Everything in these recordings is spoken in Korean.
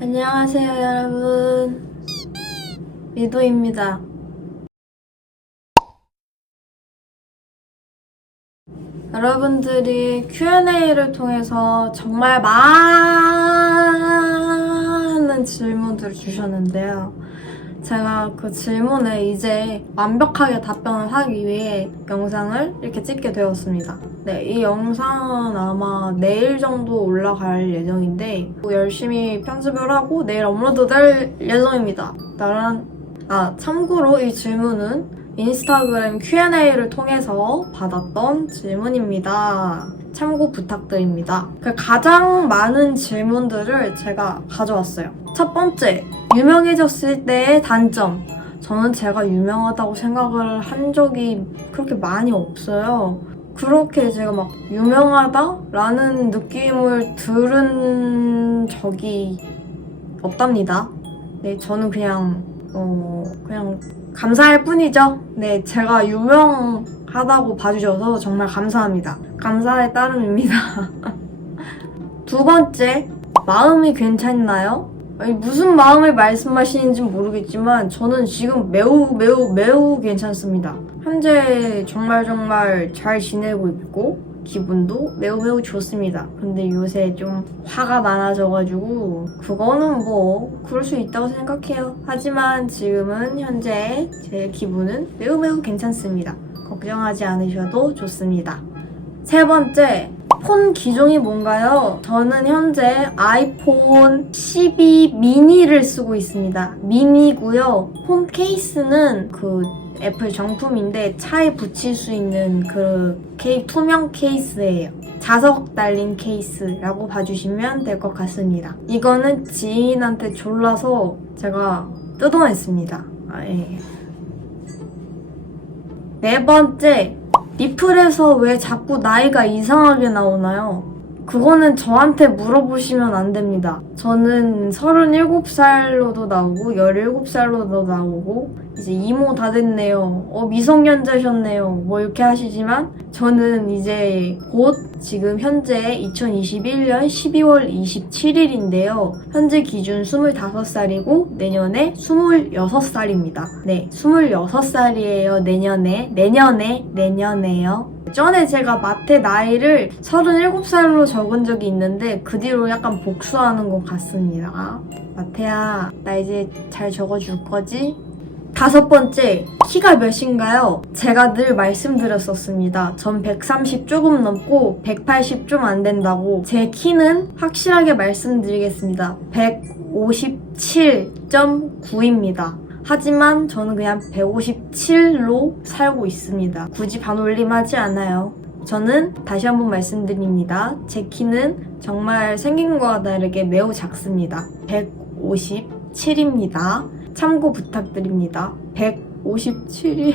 안녕하세요, 여러분. 미도입니다. 여러분들이 Q&A를 통해서 정말 많은 질문들을 주셨는데요. 제가 그 질문에 이제 완벽하게 답변을 하기 위해 영상을 이렇게 찍게 되었습니다. 네, 이 영상은 아마 내일 정도 올라갈 예정인데 열심히 편집을 하고 내일 업로드 될 예정입니다. 참고로 이 질문은 인스타그램 Q&A를 통해서 받았던 질문입니다. 참고 부탁드립니다. 가장 많은 질문들을 제가 가져왔어요. 첫 번째, 유명해졌을 때의 단점. 저는 제가 유명하다고 생각을 한 적이 그렇게 많이 없어요. 그렇게 제가 막 유명하다라는 느낌을 들은 적이 없답니다. 네, 저는 그냥 감사할 뿐이죠. 네, 제가 유명하다고 봐주셔서 정말 감사합니다. 감사의 따름입니다. 두 번째, 마음이 괜찮나요? 아니, 무슨 마음을 말씀하시는지 모르겠지만 저는 지금 매우 괜찮습니다. 현재 정말 잘 지내고 있고 기분도 매우 좋습니다. 근데 요새 좀 화가 많아져가지고 그거는 뭐 그럴 수 있다고 생각해요. 하지만 지금은 현재 제 기분은 매우 괜찮습니다. 걱정하지 않으셔도 좋습니다. 세 번째, 폰 기종이 뭔가요? 저는 현재 아이폰 12 미니를 쓰고 있습니다. 미니고요. 폰 케이스는 그 애플 정품인데 차에 붙일 수 있는 그 투명 케이스예요. 자석 달린 케이스라고 봐주시면 될 것 같습니다. 이거는 지인한테 졸라서 제가 뜯어냈습니다. 예. 네 번째, 리플에서 왜 자꾸 나이가 이상하게 나오나요? 그거는 저한테 물어보시면 안 됩니다. 저는 37살로도 나오고 17살로도 나오고 이제 이모 다 됐네요. 미성년자셨네요. 뭐 이렇게 하시지만 저는 이제 곧 지금 현재 2021년 12월 27일인데요. 현재 기준 25살이고 내년에 26살입니다. 네, 26살이에요. 내년에요. 전에 제가 마태 나이를 37살로 적은 적이 있는데 그 뒤로 약간 복수하는 것 같습니다. 마태야, 나 이제 잘 적어줄 거지? 다섯 번째, 키가 몇인가요? 제가 늘 말씀드렸었습니다. 전 130 조금 넘고 180 좀 안 된다고. 제 키는 확실하게 말씀드리겠습니다. 157.9입니다. 하지만 저는 그냥 157로 살고 있습니다. 굳이 반올림하지 않아요. 저는 다시 한번 말씀드립니다. 제 키는 정말 생긴 것과 다르게 매우 작습니다. 157입니다. 참고 부탁드립니다. 157이...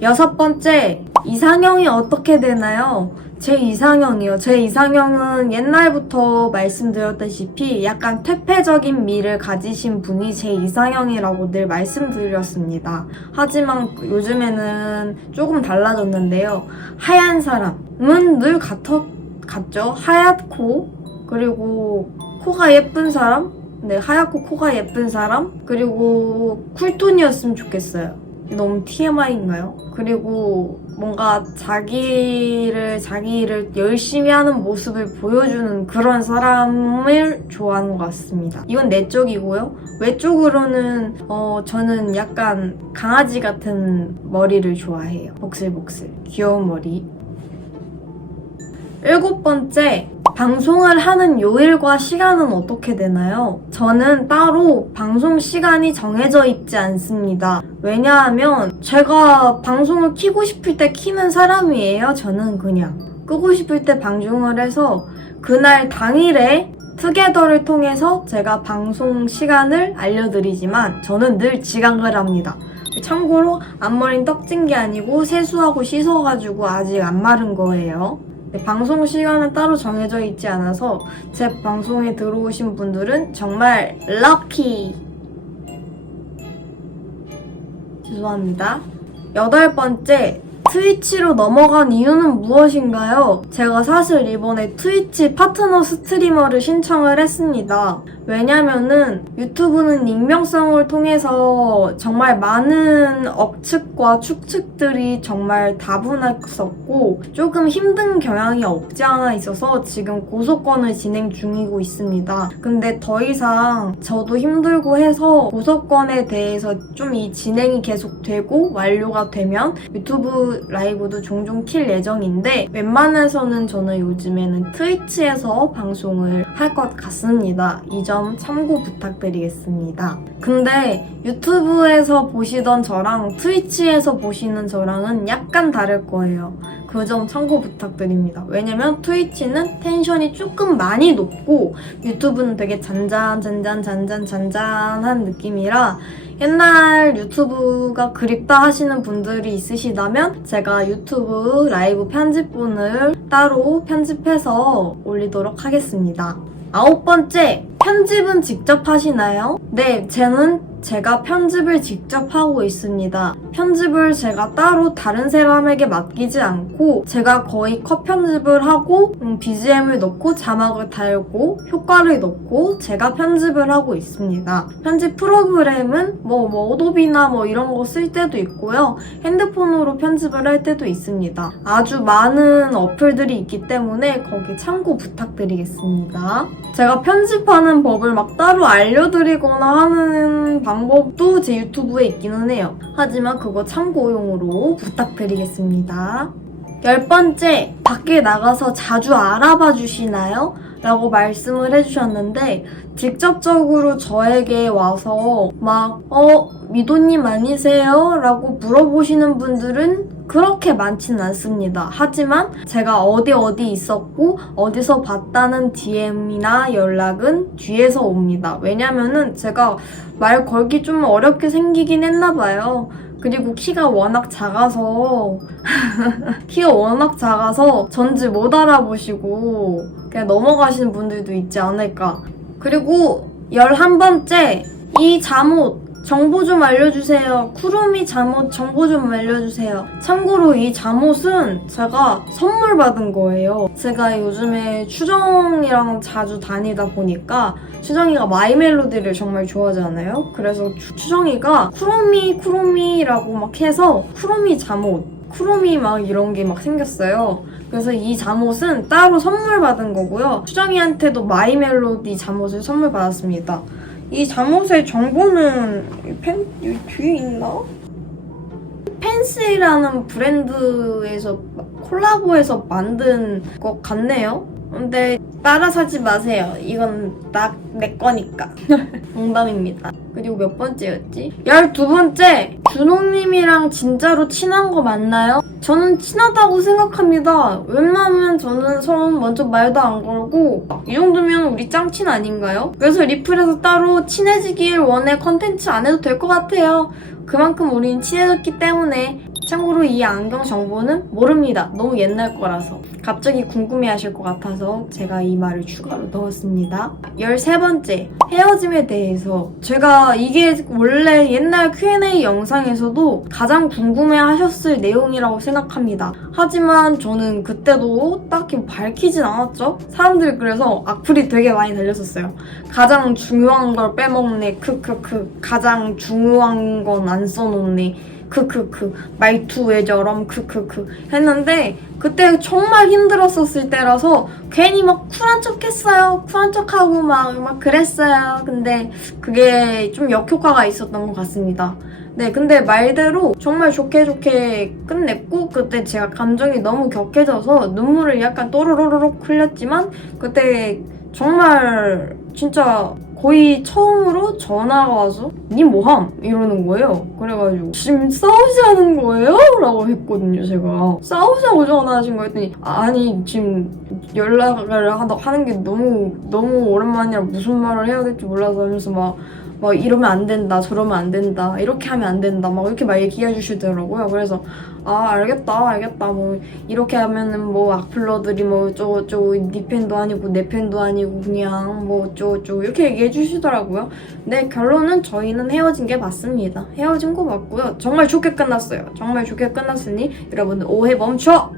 여섯 번째, 이상형이 어떻게 되나요? 제 이상형은 옛날부터 말씀드렸다시피 약간 퇴폐적인 미를 가지신 분이 제 이상형이라고 늘 말씀드렸습니다. 하지만 요즘에는 조금 달라졌는데요. 하얀 사람은 늘 같죠? 하얗고 그리고 코가 예쁜 사람? 네, 하얗고 코가 예쁜 사람? 그리고 쿨톤이었으면 좋겠어요. 너무 TMI인가요? 그리고 뭔가 자기 일을 열심히 하는 모습을 보여주는 그런 사람을 좋아하는 것 같습니다. 이건 내 쪽이고요. 외쪽으로는 저는 약간 강아지 같은 머리를 좋아해요. 복슬복슬. 귀여운 머리. 일곱 번째, 방송을 하는 요일과 시간은 어떻게 되나요? 저는 따로 방송 시간이 정해져 있지 않습니다. 왜냐하면 제가 방송을 켜고 싶을 때 켜는 사람이에요. 저는 그냥 끄고 싶을 때 방송을 해서 그날 당일에 투게더를 통해서 제가 방송 시간을 알려드리지만 저는 늘 지각을 합니다. 참고로 앞머리는 떡진 게 아니고 세수하고 씻어가지고 아직 안 마른 거예요. 네, 방송 시간은 따로 정해져 있지 않아서 제 방송에 들어오신 분들은 정말 럭키! 죄송합니다. 여덟 번째, 트위치로 넘어간 이유는 무엇인가요? 제가 사실 이번에 트위치 파트너 스트리머를 신청을 했습니다. 왜냐면은 유튜브는 익명성을 통해서 정말 많은 억측과 추측들이 정말 다분했었고 조금 힘든 경향이 없지 않아 있어서 지금 고소권을 진행 중이고 있습니다. 근데 더 이상 저도 힘들고 해서 고소권에 대해서 좀 이 진행이 계속되고 완료가 되면 유튜브 라이브도 종종 킬 예정인데 웬만해서는 저는 요즘에는 트위치에서 방송을 할 것 같습니다. 이 점 참고 부탁드리겠습니다. 근데 유튜브에서 보시던 저랑 트위치에서 보시는 저랑은 약간 다를 거예요. 그 점 참고 부탁드립니다. 왜냐면 트위치는 텐션이 조금 많이 높고 유튜브는 되게 잔잔한 느낌이라 옛날 유튜브가 그립다 하시는 분들이 있으시다면 제가 유튜브 라이브 편집본을 따로 편집해서 올리도록 하겠습니다. 9번째, 편집은 직접 하시나요? 네, 제가 편집을 직접 하고 있습니다. 편집을 제가 따로 다른 사람에게 맡기지 않고 제가 거의 컷 편집을 하고 BGM을 넣고 자막을 달고 효과를 넣고 제가 편집을 하고 있습니다. 편집 프로그램은 어도비나 이런 거 쓸 때도 있고요. 핸드폰으로 편집을 할 때도 있습니다. 아주 많은 어플들이 있기 때문에 거기 참고 부탁드리겠습니다. 제가 편집하는 법을 막 따로 알려드리거나 하는 방법도 제 유튜브에 있기는 해요. 하지만 그거 참고용으로 부탁드리겠습니다. 10번째, 밖에 나가서 자주 알아봐 주시나요? 라고 말씀을 해주셨는데 직접적으로 저에게 와서 미도님 아니세요? 라고 물어보시는 분들은 그렇게 많진 않습니다. 하지만 제가 어디 있었고 어디서 봤다는 DM이나 연락은 뒤에서 옵니다. 왜냐면은 제가 말 걸기 좀 어렵게 생기긴 했나봐요. 그리고 키가 워낙 작아서 전지 못 알아보시고 그냥 넘어가시는 분들도 있지 않을까. 그리고 11번째, 이 잠옷 정보 좀 알려주세요. 쿠루미 잠옷 정보 좀 알려주세요. 참고로 이 잠옷은 제가 선물 받은 거예요. 제가 요즘에 추정이랑 자주 다니다 보니까 추정이가 마이멜로디를 정말 좋아하잖아요. 그래서 추정이가 쿠루미라고 막 해서 쿠루미 잠옷, 쿠루미 막 이런 게 막 생겼어요. 그래서 이 잠옷은 따로 선물 받은 거고요. 추정이한테도 마이멜로디 잠옷을 선물 받았습니다. 이 잠옷의 정보는 여기 뒤에 있나? 펜스라는 브랜드에서 콜라보해서 만든 것 같네요. 근데 따라 사지 마세요. 이건 내 거니까. 농담입니다. 그리고 몇 번째였지? 12번째! 준호님이랑 진짜로 친한 거 맞나요? 저는 친하다고 생각합니다. 웬만하면 저는 서로 먼저 말도 안 걸고 이 정도면 우리 짱친 아닌가요? 그래서 리플에서 따로 친해지길 원해 컨텐츠 안 해도 될 것 같아요. 그만큼 우린 친해졌기 때문에. 참고로 이 안경 정보는 모릅니다. 너무 옛날 거라서. 갑자기 궁금해하실 것 같아서 제가 이 말을 추가로 넣었습니다. 13번째, 헤어짐에 대해서. 제가 이게 원래 옛날 Q&A 영상에서도 가장 궁금해하셨을 내용이라고 생각합니다. 하지만 저는 그때도 딱히 밝히진 않았죠? 사람들이 그래서 악플이 되게 많이 달렸었어요. 가장 중요한 걸 빼먹네, 크크크. 가장 중요한 건 안 써놓네, 크크크. 말투 왜 저럼, 크크크. 했는데 그때 정말 힘들었었을 때라서 괜히 막 쿨한 척 했어요. 쿨한 척하고 막 그랬어요. 근데 그게 좀 역효과가 있었던 것 같습니다. 네, 근데 말대로 정말 좋게 끝냈고 그때 제가 감정이 너무 격해져서 눈물을 약간 또르르륵 흘렸지만 그때 정말 진짜 거의 처음으로 전화가 와서 니 뭐함? 이러는 거예요. 그래가지고 지금 싸우자는 거예요? 라고 했거든요. 제가 싸우자고 전화하신 거 했더니 아니 지금 연락을 하는 게 너무 오랜만이라 무슨 말을 해야 될지 몰라서 하면서 막 막 이러면 안 된다, 저러면 안 된다, 이렇게 하면 안 된다, 막 이렇게 막 얘기해 주시더라고요. 그래서 알겠다. 뭐 이렇게 하면은 뭐 악플러들이 뭐 어쩌고 네 팬도 아니고 내 팬도 아니고 그냥 뭐 어쩌고 이렇게 얘기해 주시더라고요. 근데 결론은 저희는 헤어진 게 맞습니다. 헤어진 거 맞고요. 정말 좋게 끝났어요. 정말 좋게 끝났으니 여러분들 오해 멈춰!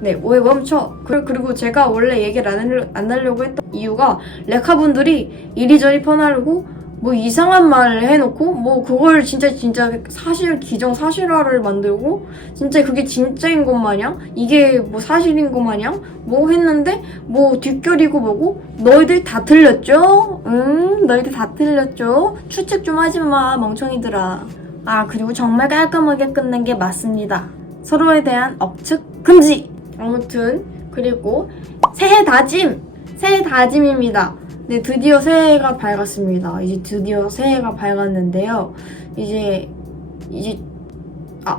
네, 오해 멈춰. 그리고 제가 원래 얘기를 안 하려고 했던 이유가 레카분들이 이리저리 퍼나르고 뭐 이상한 말을 해놓고 뭐 그걸 진짜 기정사실화를 만들고 진짜 그게 진짜인 것 마냥 이게 뭐 사실인 것 마냥 뭐 했는데 뭐 뒷결이고 뭐고 너희들 다 틀렸죠? 너희들 다 틀렸죠? 추측 좀 하지 마 멍청이들아. 그리고 정말 깔끔하게 끝낸 게 맞습니다. 서로에 대한 억측 금지. 아무튼 그리고 새해 다짐입니다. 네, 드디어 새해가 밝았습니다. 이제 드디어 새해가 밝았는데요.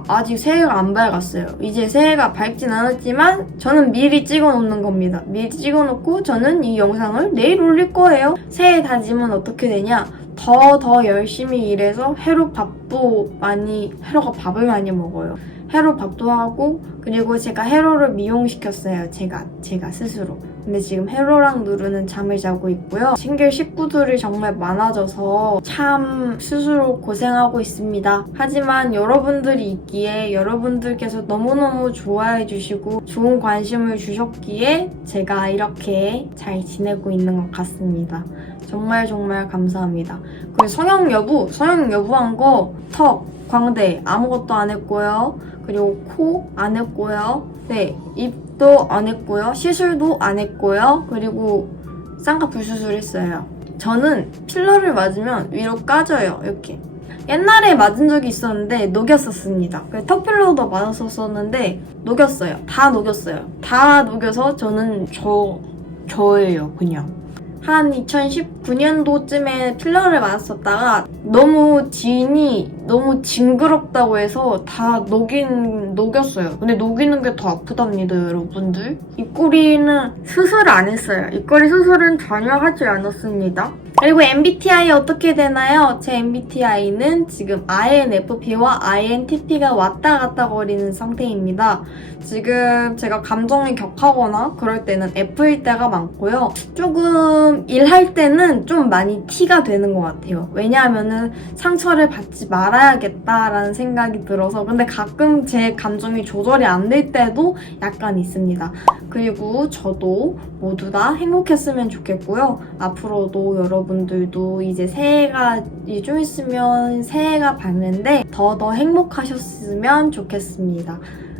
아직 새해가 안 밝았어요. 이제 새해가 밝진 않았지만 저는 미리 찍어놓는 겁니다. 미리 찍어놓고 저는 이 영상을 내일 올릴 거예요. 새해 다짐은 어떻게 되냐? 더 열심히 일해서 해로가 밥을 많이 먹어요. 해로 밥도 하고 그리고 제가 해로를 미용시켰어요. 제가 스스로. 근데 지금 해로랑 누르는 잠을 자고 있고요. 챙길 식구들이 정말 많아져서 참 스스로 고생하고 있습니다. 하지만 여러분들이 있기에 여러분들께서 너무너무 좋아해 주시고 좋은 관심을 주셨기에 제가 이렇게 잘 지내고 있는 것 같습니다. 정말 감사합니다. 그리고 성형 여부한 거 턱, 광대 아무것도 안 했고요. 그리고 코 안 했고요. 네, 입도 안 했고요. 시술도 안 했고요. 그리고 쌍꺼풀 수술했어요. 저는 필러를 맞으면 위로 까져요. 이렇게. 옛날에 맞은 적이 있었는데 녹였었습니다. 턱 필러도 맞았었는데 녹였어요. 다 녹여서 저는 저예요, 그냥. 한 2019년도쯤에 필러를 맞았었다가 너무 지인이 너무 징그럽다고 해서 다 녹였어요. 근데 녹이는 게 더 아프답니다, 여러분들. 입꼬리는 수술 안 했어요. 입꼬리 수술은 전혀 하지 않았습니다. 그리고 MBTI 어떻게 되나요? 제 MBTI는 지금 INFP와 INTP가 왔다 갔다 거리는 상태입니다. 지금 제가 감정이 격하거나 그럴 때는 F일 때가 많고요. 조금 일할 때는 좀 많이 T가 되는 것 같아요. 왜냐하면은 상처를 받지 말아야겠다라는 생각이 들어서. 근데 가끔 제 감정이 조절이 안 될 때도 약간 있습니다. 그리고 저도 모두 다 행복했으면 좋겠고요. 앞으로도 여러분들도 이제 새해가 좀 있으면 새해가 밝는데 더 행복하셨으면 좋겠습니다.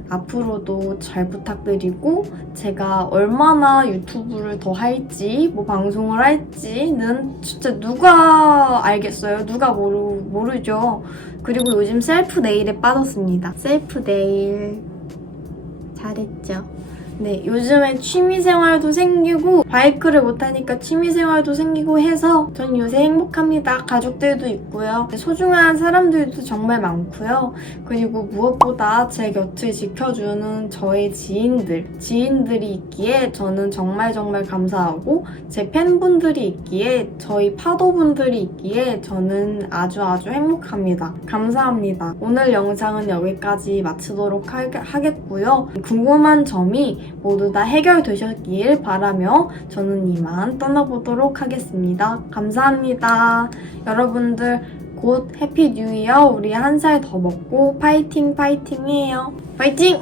앞으로도 잘 부탁드리고 제가 얼마나 유튜브를 더 할지 뭐 방송을 할지는 진짜 누가 알겠어요? 누가 모르죠. 그리고 요즘 셀프 네일에 빠졌습니다. 셀프 네일 잘했죠? 네, 요즘엔 취미생활도 생기고 바이크를 못하니까 취미생활도 생기고 해서 전 요새 행복합니다. 가족들도 있고요. 소중한 사람들도 정말 많고요. 그리고 무엇보다 제 곁을 지켜주는 저의 지인들이 있기에 저는 정말 감사하고 제 팬분들이 있기에 저희 파도분들이 있기에 저는 아주 행복합니다. 감사합니다. 오늘 영상은 여기까지 마치도록 하겠고요. 궁금한 점이 모두 다 해결되셨길 바라며 저는 이만 떠나보도록 하겠습니다. 감사합니다. 여러분들 곧 해피 뉴 이어. 우리 한 살 더 먹고 파이팅이에요. 파이팅!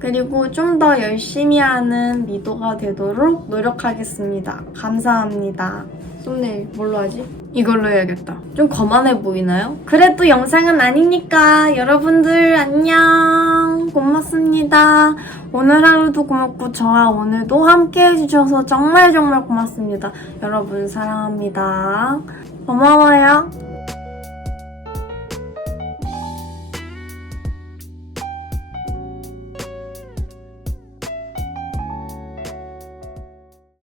그리고 좀 더 열심히 하는 미도가 되도록 노력하겠습니다. 감사합니다. 썸네일 뭘로 하지? 이걸로 해야겠다. 좀 거만해 보이나요? 그래도 영상은 아니니까 여러분들 안녕. 고맙습니다. 오늘 하루도 고맙고 저와 오늘도 함께 해주셔서 정말 고맙습니다. 여러분 사랑합니다. 고마워요.